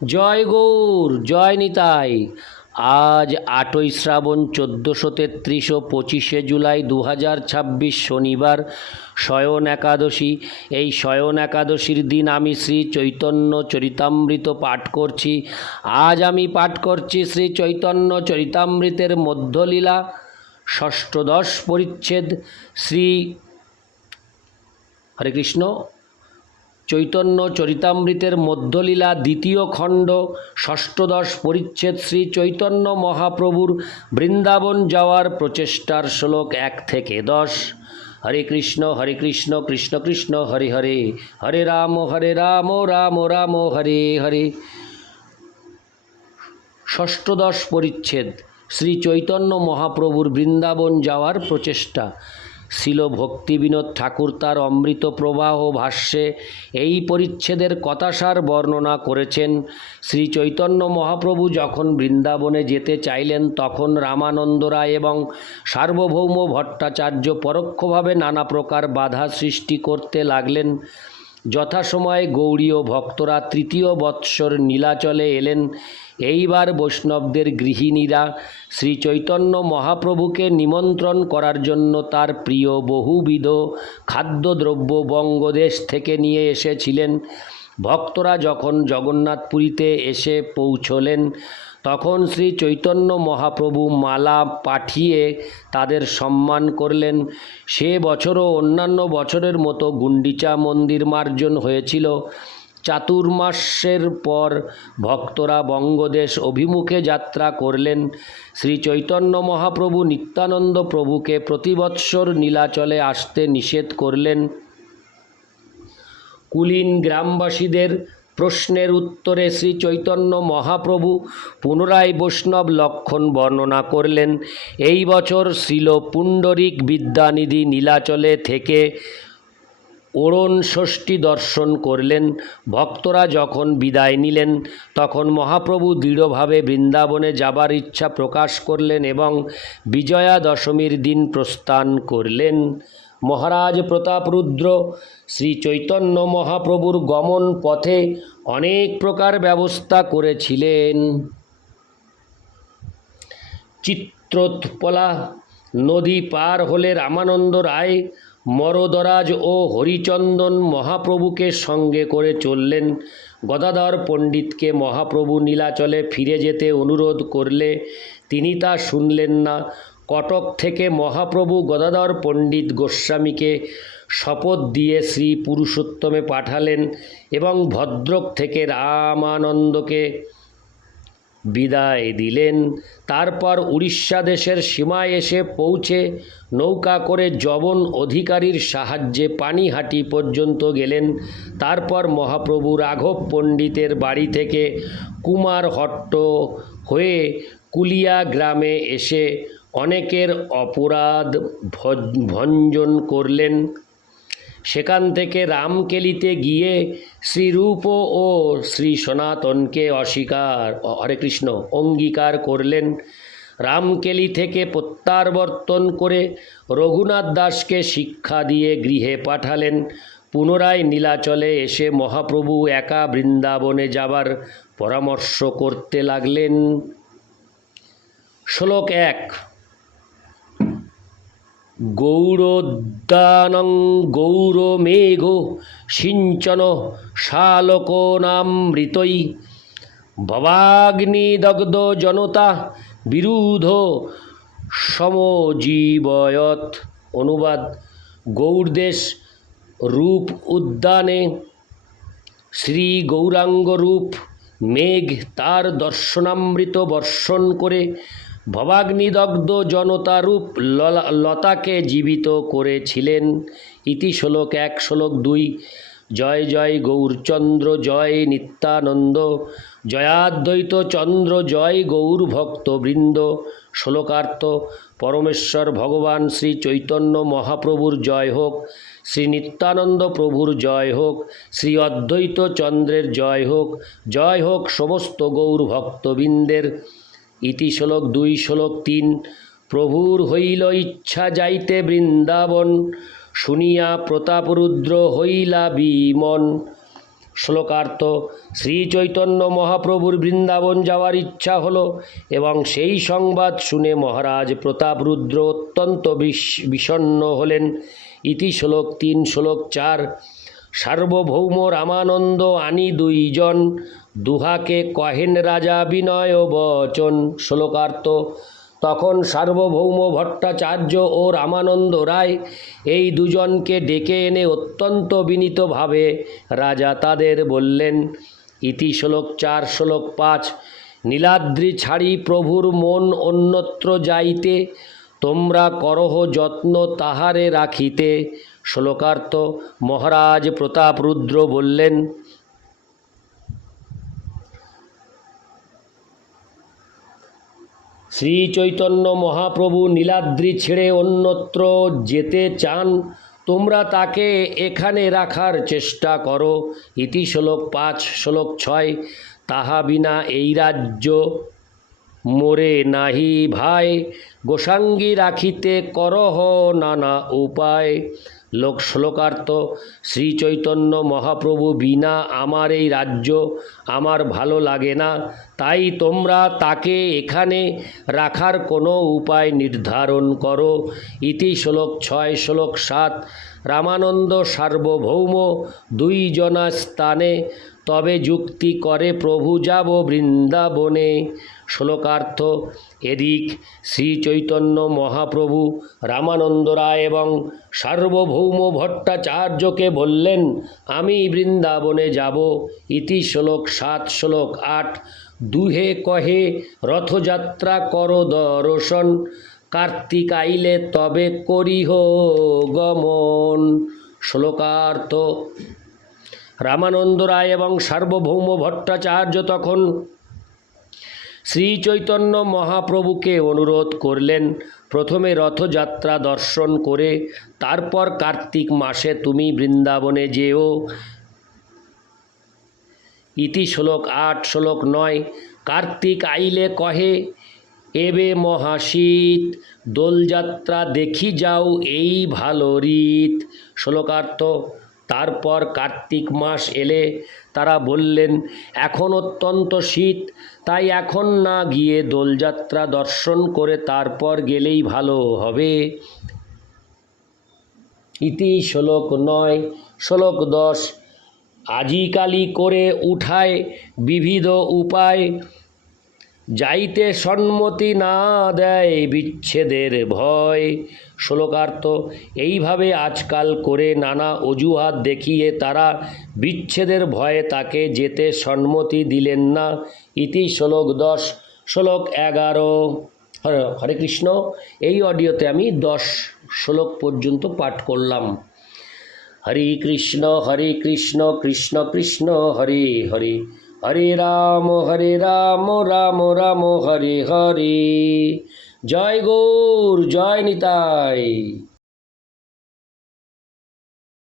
জয় গৌর, জয় নিতাই। আজ ৮ই শ্রাবণ ১৪৩৩ ও ২৫শে জুলাই ২০২৬ শনিবার শয়ন একাদশী। এই শয়ন একাদশীর দিন আমি শ্রী চৈতন্য চরিতামৃত পাঠ করছি। আজ আমি পাঠ করছি শ্রী চৈতন্য চরিতামৃতের মধ্যলীলা ষষ্ঠদশ পরিচ্ছেদ। শ্রী হরে কৃষ্ণ। চৈতন্য চরিতামৃতের মধ্যলীলা দ্বিতীয় খণ্ড ষষ্ঠদশ পরিচ্ছেদ। শ্রী চৈতন্য মহাপ্রভুর বৃন্দাবন যাওয়ার প্রচেষ্টার শ্লোক ১ থেকে ১০। হরে কৃষ্ণ কৃষ্ণ কৃষ্ণ হরে হরে, হরে রাম রাম রাম হরে হরে। ষষ্ঠদশ পরিচ্ছেদ শ্রী চৈতন্য মহাপ্রভুর বৃন্দাবন যাওয়ার প্রচেষ্টা। শিল ভক্তিবিনোদ ঠাকুর তার অমৃত প্রবাহ ভাষ্যে এই পরিচ্ছেদের কথাসার বর্ণনা করেছেন। শ্রী চৈতন্য মহাপ্রভু যখন বৃন্দাবনে যেতে চাইলেন তখন রামানন্দ রায় এবং সার্বভৌম ভট্টাচার্য পরোক্ষভাবে নানা প্রকার বাধা সৃষ্টি করতে লাগলেন। যথাসময়ে গৌড়ীয় ভক্তরা তৃতীয় বৎসর নীলাচলে এলেন। এইবার বৈষ্ণবদের গৃহিণীরা শ্রী চৈতন্য মহাপ্রভুকে নিমন্ত্রণ করার জন্য তার প্রিয় বহুবিধ খাদ্যদ্রব্য বঙ্গদেশ থেকে নিয়ে এসেছিলেন। ভক্তরা যখন জগন্নাথপুরীতে এসে পৌঁছলেন তখন শ্রী চৈতন্য মহাপ্রভু মালা পাঠিয়ে তাদের সম্মান করলেন। সে বছরও অন্যান্য বছরের মতো গুন্ডিচা মন্দির মার্জন হয়েছিল। চাতুর্মাসের পর ভক্তরা বঙ্গদেশ অভিমুখে যাত্রা করলেন। শ্রী চৈতন্য মহাপ্রভু নিত্যানন্দ প্রভুকে প্রতিবৎসর নীলাচলে আসতে নিষেধ করলেন। কুলীন গ্রামবাসীদের প্রশ্নের উত্তরে শ্রী চৈতন্য মহাপ্রভু পুনরায় বৈষ্ণব লক্ষণ বর্ণনা করলেন। এই বছর শ্রীল পুণ্ডরিক বিদ্যানিধি নীলাচলে থেকে ওড়ন ষষ্ঠী দর্শন করলেন। ভক্তরা যখন বিদায় নিলেন তখন মহাপ্রভু দৃঢ়ভাবে বৃন্দাবনে যাবার ইচ্ছা প্রকাশ করলেন এবং বিজয়া দশমীর দিন প্রস্থান করলেন। মহারাজ প্রতাপরুদ্র শ্রী চৈতন্য মহাপ্রভুর গমন পথে অনেক প্রকার ব্যবস্থা করেছিলেন। চিত্রোৎপলা নদী পার হলে রামানন্দ রায় মরদরাজ ও হরিচন্দন মহাপ্রভুকে সঙ্গে করে চললেন। গদাধর পণ্ডিতকে মহাপ্রভু নীলাচলে ফিরে যেতে অনুরোধ করলে তিনি তা শুনলেন না। কটক থেকে মহাপ্রভু গদাধর পণ্ডিত গোস্বামীকে শপথ দিয়ে শ্রী পুরুষোত্তমে পাঠালেন এবং ভদ্রক থেকে রামানন্দকে বিদায় দিলেন। তারপর উড়িষ্যা দেশের সীমায় এসে পৌঁছে নৌকা করে যবন অধিকারীর সাহায্যে পানিহাটি পর্যন্ত গেলেন। তারপর মহাপ্রভু রাঘব পণ্ডিতের বাড়ি থেকে কুমারহট্ট হয়ে কুলিয়া গ্রামে এসে অনেকের অপরাধ ভঞ্জন করলেন। সেখান থেকে রামকেলিতে গিয়ে শ্রীরূপ ও শ্রী সনাতনকে অঙ্গীকার করলেন। রামকেলি থেকে প্রত্যাবর্তন করে রঘুনাথ দাসকে শিক্ষা দিয়ে গৃহে পাঠালেন। পুনরায় নীলাচলে এসে মহাপ্রভু একা বৃন্দাবনে যাবার পরামর্শ করতে লাগলেন। শ্লোক ১। গৌরোদ্যানং গৌরমেঘ সিঞ্চন শালকোনামৃতৈ ভবাগ্নিদগ্ধ জনতা বিরুদ্ধ সমজীবয়ত। অনুবাদ: গৌরদেশ রূপ উদ্যানে শ্রী গৌরাঙ্গ রূপ মেঘ তার দর্শনামৃত বর্ষণ করে ভবাগ্নিদগ্ধ জনতারূপ লতাকে জীবিত করেছিলেন। ইতি শ্লোক ১। শ্লোক ২। জয় জয় গৌরচন্দ্র জয় নিত্যানন্দ, জয়াদ্বৈত চন্দ্র জয় গৌর ভক্তবৃন্দ। শ্লোকার্থ: পরমেশ্বর ভগবান শ্রী চৈতন্য মহাপ্রভুর জয় হোক, শ্রী নিত্যানন্দ প্রভুর জয় হোক, শ্রী অদ্বৈত চন্দ্রের জয় হোক সমস্ত গৌর ভক্তবৃন্দের। ইতি শ্লোক ২। শ্লোক ৩। প্রভুর হইল ইচ্ছা যাইতে বৃন্দাবন, শুনিয়া প্রতাপরুদ্র হইলা বিমন। শ্লোকার্থ শ্রী চৈতন্য মহাপ্রভুর বৃন্দাবন যাওয়ার ইচ্ছা হলো এবং সেই সংবাদ শুনে মহারাজ প্রতাপরুদ্র অত্যন্ত বিষণ্ণ হলেন। ইতি শ্লোক 3 শ্লোক 4। সার্বভৌম রামানন্দ আনি দুইজন, দুহাকে কহেন রাজা বিনয় বচন। শ্লোকার্থ তখন সার্বভৌম ভট্টাচার্য ও রামানন্দ রায় এই দুজনকে ডেকে এনে অত্যন্ত বিনীতভাবে রাজা তাদের বললেন। ইতি শ্লোক 4 শ্লোক 5। নীলাদ্রি ছাড়ি প্রভুর মন অন্যত্র যাইতে, তোমরা করহ যত্ন তাহারে রাখিতে। শ্লোকার্থ মহারাজ প্রতাপরুদ্র বললেন, শ্রী চৈতন্য মহাপ্রভু নীলাদ্রি ছেড়ে অন্যত্র যেতে চান, তোমরা তাকে এখানে রাখার চেষ্টা করো। ইতি শ্লোক 5 শ্লোক 6। তাহা বিনা এই রাজ্য মোরে নাহি ভাই, গোসাঙ্গী রাখিতে করহ নানা উপায়। শ্লোকার্থ শ্রী চৈতন্য মহাপ্রভু বিনা আমার এই রাজ্য আমার ভালো লাগে না, তাই তোমরা তাকে এখানে রাখার কোনো উপায় নির্ধারণ করো। ইতি শ্লোক 6 শ্লোক 7। রামানন্দ সার্বভৌম দুইজনা স্থানে, তবে যুক্তি করে প্রভু যাব বৃন্দাবনে। শ্লোকার্থ এদিক শ্রী চৈতন্য মহাপ্রভু রামানন্দ রায় এবং সার্বভৌম ভট্টাচার্যকে বললেন, আমি বৃন্দাবনে যাব। ইতি শ্লোক 7 শ্লোক 8। দুহে কহে রথযাত্রা কর দর্শন, কার্তিক আইলে তবে করিহ গমন। শ্লোকার্থ রামানন্দ রায় এবং সার্বভৌম ভট্টাচার্য তখন শ্রী চৈতন্য মহাপ্রভুকে অনুরোধ করলেন, প্রথমে রথযাত্রা দর্শন করে তারপর কার্তিক মাসে তুমি বৃন্দাবনে যেও। ইতি শ্লোক 8 শ্লোক 9। কার্তিক আইলে কহে এবে মহাশীত, দোলযাত্রা দেখি যাও এই ভালো রীত। শ্লোকার্থ তারপর কার্তিক মাস এলে তারা বললেন, এখন অত্যন্ত শীত, তাই এখন না গিয়ে দোলযাত্রা দর্শন করে তারপর গেলেই ভালো হবে। ইতি শ্লোক 9 শ্লোক 10। আজিকালি করে উঠায় বিবিধ উপায়, যাইতে সম্মতি না দেয় বিচ্ছেদের ভয়। শ্লোকার্থ এইভাবে আজকাল করে নানা অজুহাত দেখিয়ে তারা বিচ্ছেদের ভয়ে তাকে যেতে সম্মতি দিলেন না। ইতি শ্লোক 10 শ্লোক 11। হরে কৃষ্ণ। এই অডিওতে আমি 10 শ্লোক পর্যন্ত পাঠ করলাম। হরে কৃষ্ণ কৃষ্ণ কৃষ্ণ হরে হরে, হরে রাম রাম রাম হরে হরে। জয় গৌর, জয় নিতাই।